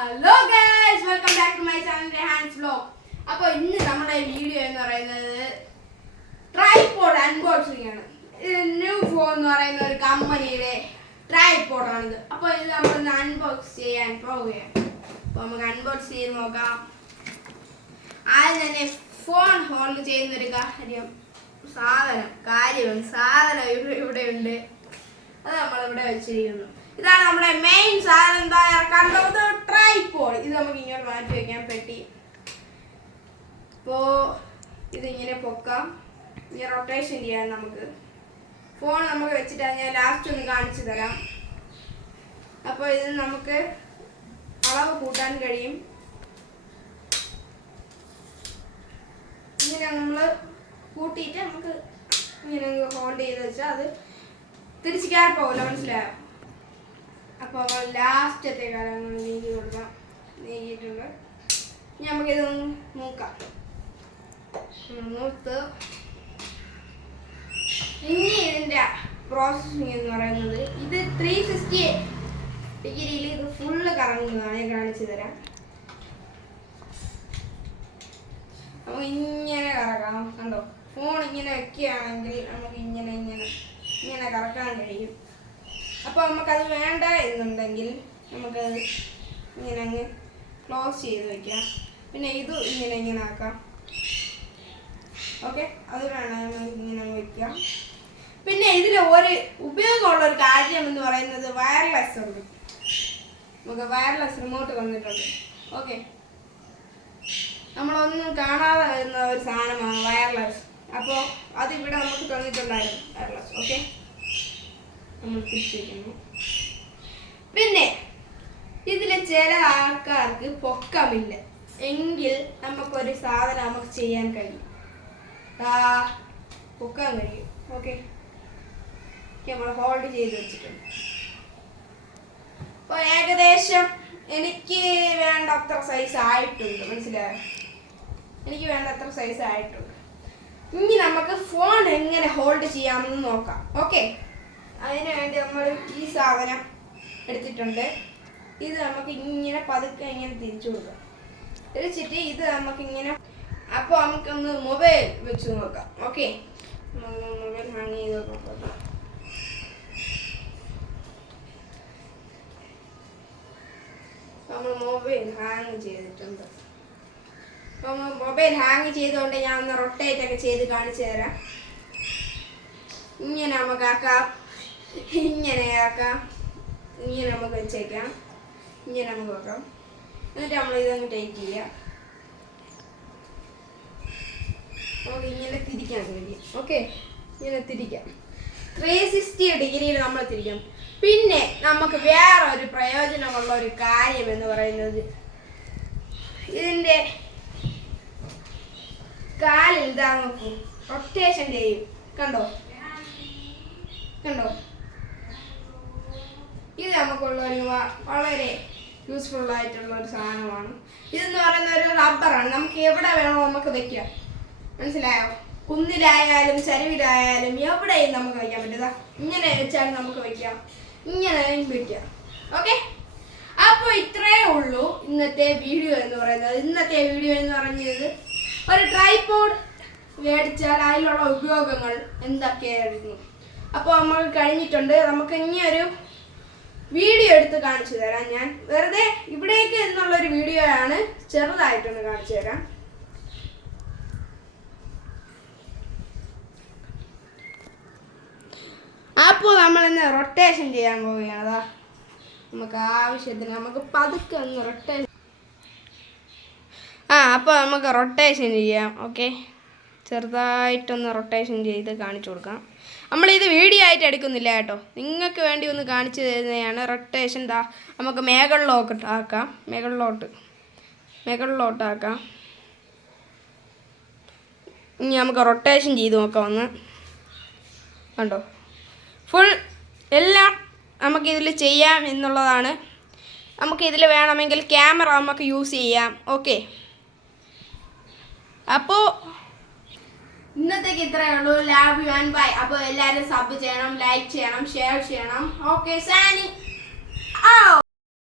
Hello guys, welcome back to my channel Rehan's vlog. അപ്പോൾ ഇന്ന് നമ്മുടെ വീഡിയോ എന്ന് പറയുന്നത് ട്രൈപോഡ് അൺബോക്സിംഗ് ആണ്. ന്യൂ ഫോൺ എന്ന് പറയുന്ന ഒരു കമ്പനിയുടെ ട്രൈപോഡാണിത്. അപ്പോൾ ഇത് നമ്മളൊന്ന് അൺബോക്സ് ചെയ്യാൻ പോവുകയാണ്. അപ്പോൾ നമുക്ക് അൺബോക്സ് ചെയ്ത് നോക്കാം. ആദ്യം തന്നെ ഫോൺ ഹോൾഡ് ചെയ്യുന്നൊരു സാധനം ഇവിടെ ഉണ്ട്. അത് നമ്മളിവിടെ വെച്ചിരിക്കുന്നു. ഇതാണ് നമ്മുടെ മെയിൻ സാധനം. എന്താ കണ്ടത്? ട്രൈപോഡ്. ഇത് നമുക്ക് ഇങ്ങനെ മാറ്റി വെക്കാൻ പറ്റി. അപ്പോൾ ഇതിങ്ങനെ പൊക്കാം, ഇങ്ങനെ റൊട്ടേഷൻ ചെയ്യാൻ നമുക്ക്. ഫോൺ നമുക്ക് വെച്ചിട്ട് ഞാൻ ലാസ്റ്റ് ഒന്ന് കാണിച്ചു തരാം. അപ്പോൾ ഇത് നമുക്ക് അളവ് കൂട്ടാൻ കഴിയും. ഇങ്ങനെ നമ്മൾ കൂട്ടിയിട്ട് നമുക്ക് ഇങ്ങനെ ഹോൾഡ് ചെയ്ത് വെച്ചാൽ അത് തിരിച്ച് കയറി പോകില്ല, മനസ്സിലായോ? അപ്പോൾ ലാസ്റ്റത്തെ കാര്യങ്ങൾ നീക്കിയിട്ടുണ്ട്. ഇനി നമുക്കിതൊന്ന് നോക്കാം. നോക്ക്. ഇനി ഇതിൻ്റെ പ്രോസസ്സിങ് എന്ന് പറയുന്നത് ഇത് 360 ഡിഗ്രിയിൽ ഇത് ഫുള്ള് കറങ്ങുന്നതാണ്. ഞാൻ കാണിച്ചു തരാം. നമുക്ക് ഇങ്ങനെ കറക്കാം. കണ്ടോ? ഫോൺ ഇങ്ങനെ വെക്കുകയാണെങ്കിൽ നമുക്ക് ഇങ്ങനെ കറക്കാൻ കഴിയും. അപ്പോൾ നമുക്കത് വേണ്ട എന്നുണ്ടെങ്കിൽ നമുക്കത് ഇങ്ങനെ അങ്ങ് ക്ലോസ് ചെയ്ത് വയ്ക്കാം. പിന്നെ ഇത് ഇങ്ങനെ ആക്കാം. ഓക്കെ, അത് വേണം ഇങ്ങനെ അങ്ങ് വയ്ക്കാം. പിന്നെ ഇതിൽ ഒരു ഉപയോഗമുള്ളൊരു കാര്യം എന്ന് പറയുന്നത് വയർലെസ് ഉണ്ട്. നമുക്ക് വയർലെസ് റിമോട്ട് തന്നിട്ടുണ്ട്. ഓക്കെ, നമ്മളൊന്നും കാണാതെ വരുന്ന ഒരു സാധനമാണ് വയർലെസ്. അപ്പോൾ അതിവിടെ നമുക്ക് തന്നിട്ടുണ്ടായിരുന്നു വയർലെസ്. ഓക്കെ, നമ്മൾ തിരിച്ചിരിക്കുന്നു. പിന്നെ ഇതിൽ ചില ആൾക്കാർക്ക് പൊക്കമില്ല എങ്കിൽ നമുക്കൊരു സാധനം നമുക്ക് ചെയ്യാൻ കഴിയും. പൊക്കാൻ കഴിയും. ഓക്കെ, നമ്മൾ ഹോൾഡ് ചെയ്ത് വെച്ചിട്ടുണ്ട്. അപ്പോൾ ഏകദേശം എനിക്ക് വേണ്ടത്ര സൈസ് ആയിട്ടുണ്ട്, മനസ്സിലായോ? എനിക്ക് വേണ്ടത്ര സൈസ് ആയിട്ടുണ്ട്. ഇനി നമുക്ക് ഫോൺ എങ്ങനെ ഹോൾഡ് ചെയ്യാമെന്ന് നോക്കാം. ഓക്കെ, അതിന് വേണ്ടി നമ്മൾ ഈ സാധനം എടുത്തിട്ടുണ്ട്. ഇത് നമുക്ക് ഇങ്ങനെ പതുക്കെ ഇങ്ങനെ തിരിച്ചു കൊടുക്കാം. തിരിച്ചിട്ട് ഇത് നമുക്കിങ്ങനെ. അപ്പോൾ നമുക്കൊന്ന് മൊബൈൽ വെച്ച് നോക്കാം. ഓക്കെ, മൊബൈൽ ഹാങ് ചെയ്ത് നോക്കാം. നമ്മൾ മൊബൈൽ ഹാങ് ചെയ്തിട്ടുണ്ട്. അപ്പോൾ മൊബൈൽ ഹാങ് ചെയ്തുകൊണ്ട് ഞാൻ ഒന്ന് റൊട്ടേറ്റ് ഒക്കെ ചെയ്ത് കാണിച്ചു തരാം. ഇങ്ങനെ നമുക്ക് ആക്കാം, ഇങ്ങനെ ആക്കാം, ഇങ്ങനെ നമുക്ക് വെച്ചേക്കാം, ഇങ്ങനെ നമുക്ക് വെക്കാം. എന്നിട്ട് നമ്മൾ ഇതൊന്ന് ടൈറ്റ് ചെയ്യാം. നമുക്ക് ഇങ്ങനെ തിരിക്കാൻ കഴിയും. ഓക്കെ, ഇങ്ങനെ തിരിക്കാം. 360 ഡിഗ്രിയിൽ നമ്മൾ തിരിക്കാം. പിന്നെ നമുക്ക് വേറെ ഒരു പ്രയോജനമുള്ള ഒരു കാര്യം എന്ന് പറയുന്നത് ഇതിൻ്റെ കാലിൽ ഇതാ നോക്കൂ, റൊട്ടേഷൻ ചെയ്യും. കണ്ടോ? ഇത് നമുക്കുള്ള ഒരു വളരെ യൂസ്ഫുൾ ആയിട്ടുള്ള ഒരു സാധനമാണ്. ഇതെന്ന് പറയുന്ന ഒരു റബ്ബറാണ്. നമുക്ക് എവിടെ വേണോ നമുക്ക് വെക്കാം, മനസ്സിലായോ? കുന്നിലായാലും ചരിവിലായാലും എവിടെയും നമുക്ക് വയ്ക്കാൻ പറ്റുക. ഇങ്ങനെ വെച്ചാൽ നമുക്ക് വയ്ക്കാം, ഇങ്ങനെ വയ്ക്കാം. ഓക്കെ, അപ്പോൾ ഇത്രയേ ഉള്ളൂ ഇന്നത്തെ വീഡിയോ എന്ന് പറയുന്നത്. ഇന്നത്തെ വീഡിയോ എന്ന് പറഞ്ഞത് ഒരു ട്രൈപോഡ് മേടിച്ചാൽ അതിലുള്ള ഉപയോഗങ്ങൾ എന്തൊക്കെയായിരുന്നു. അപ്പോൾ നമ്മൾ കഴിഞ്ഞിട്ടുണ്ട്. നമുക്ക് ഇനി ഒരു വീഡിയോ എടുത്ത് കാണിച്ചു തരാം. ഞാൻ വെറുതെ ഇവിടേക്ക് എന്നുള്ളൊരു വീഡിയോ ആണ്, ചെറുതായിട്ടൊന്ന് കാണിച്ചു തരാം. അപ്പോൾ നമ്മളിന്ന് റൊട്ടേഷൻ ചെയ്യാൻ പോവുകയാണ്. അതാ നമുക്ക് ആവശ്യത്തിന് നമുക്ക് പതുക്കെ ഒന്ന് റൊട്ടേഷൻ. അപ്പോൾ നമുക്ക് റൊട്ടേഷൻ ചെയ്യാം. ഓക്കെ, ചെറുതായിട്ടൊന്ന് റൊട്ടേഷൻ ചെയ്ത് കാണിച്ചു കൊടുക്കാം. നമ്മളിത് വീഡിയോ ആയിട്ട് എടുക്കുന്നില്ല കേട്ടോ, നിങ്ങൾക്ക് വേണ്ടി ഒന്ന് കാണിച്ചു തരുന്നതാണ്. റൊട്ടേഷൻ നമുക്ക് മുകളിലോട്ടാക്കാം. ഇനി നമുക്ക് റൊട്ടേഷൻ ചെയ്ത് നോക്കാം. ഒന്ന് കണ്ടോ? ഫുൾ എല്ലാം നമുക്കിതിൽ ചെയ്യാം എന്നുള്ളതാണ്. നമുക്കിതിൽ വേണമെങ്കിൽ ക്യാമറ നമുക്ക് യൂസ് ചെയ്യാം. ഓക്കെ, അപ്പോൾ ഇന്നത്തേക്ക് ഇത്രയേ ഉള്ളൂ. Love you and bye. അപ്പോൾ എല്ലാവരും സബ് ചെയ്യണം, ലൈക്ക് ചെയ്യണം, ഷെയർ ചെയ്യണം. Okay, signing out.